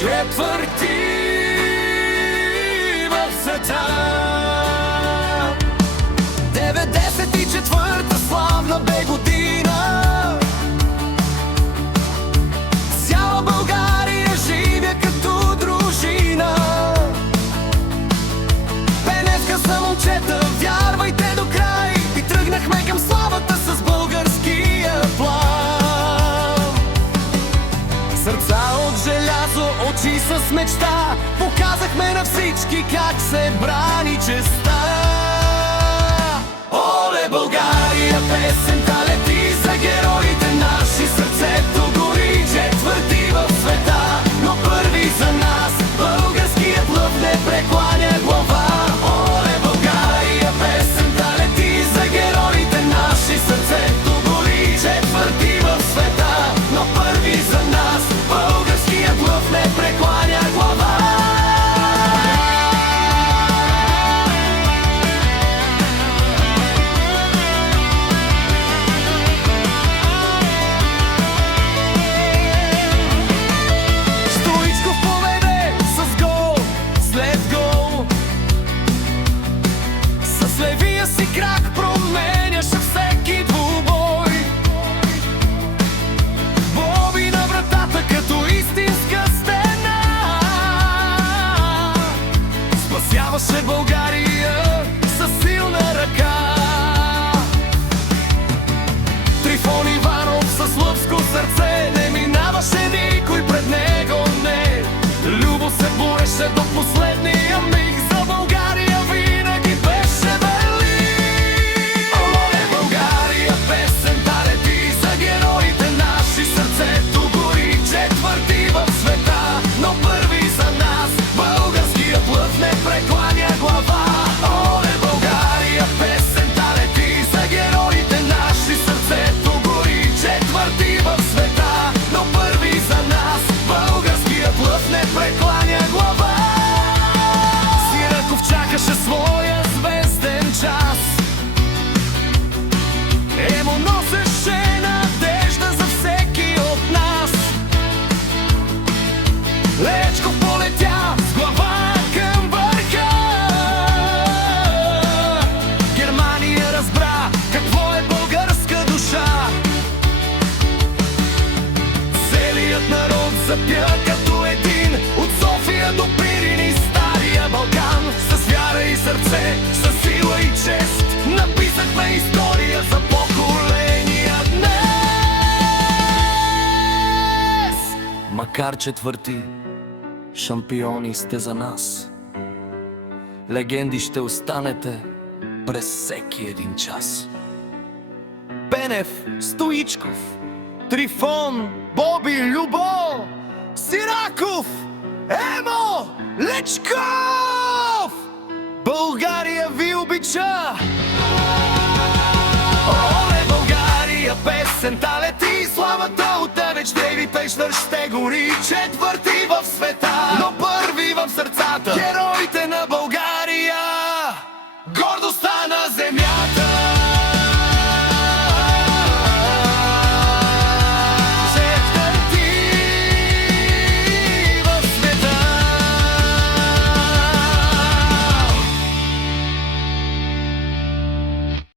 четвърти в света. 94-та славна бе година, цяла България живя като дружина. Пеневка са момчета, вярвайте до край, и тръгнахме към славата с българския план. Сърца от желязо, очи с мечта, показахме на всички как се брани честта. Оле, България, песента лети за героите наши, сърцето гори, четвърти в света, но първи за нас, българският лъв не прекланя глава. Оле, България, песента лети за героите наши, сърцето гори, четвърти в света, но първи за нас, българският лъв не прекланя глава. Левия си крак променяше всеки двубой. Боби на вратата като истинска стена, спасяваше България със силна ръка. Трифон Иванов с лъвско сърце, не минаваше никой пред него, не. Любо се бореше до последния миг за България, винаги беше вели. Оле, България, песента лети за героите наши, сърцето гори, четвърти в света, но първи за нас, българският лъв не прекланя глава. Оле, България, песента лети за героите наши, сърцето гори, четвърти в света, но първи за нас, българският лъв не прекланя глава. Сираков чакаше своя звезден час, Емо носеше надежда за всеки от нас. Лечков полетя с глава към върха, Германия разбра какво е българска душа. Целият народ запя като един, от София до Пирин и Стария Балкан. С вяра и сърце, с сила и чест, написахме история за поколения днес. Макар четвърти, шампиони сте за нас, легенди ще останете през всеки един час. Пенев, Стоичков, Трифон, Боби, Любо, Сираков, Емо, Лечков! България ви обича! Оле, България, песента лети, славата от тебе ще ви пещър ще гори, четвърти в света, но първи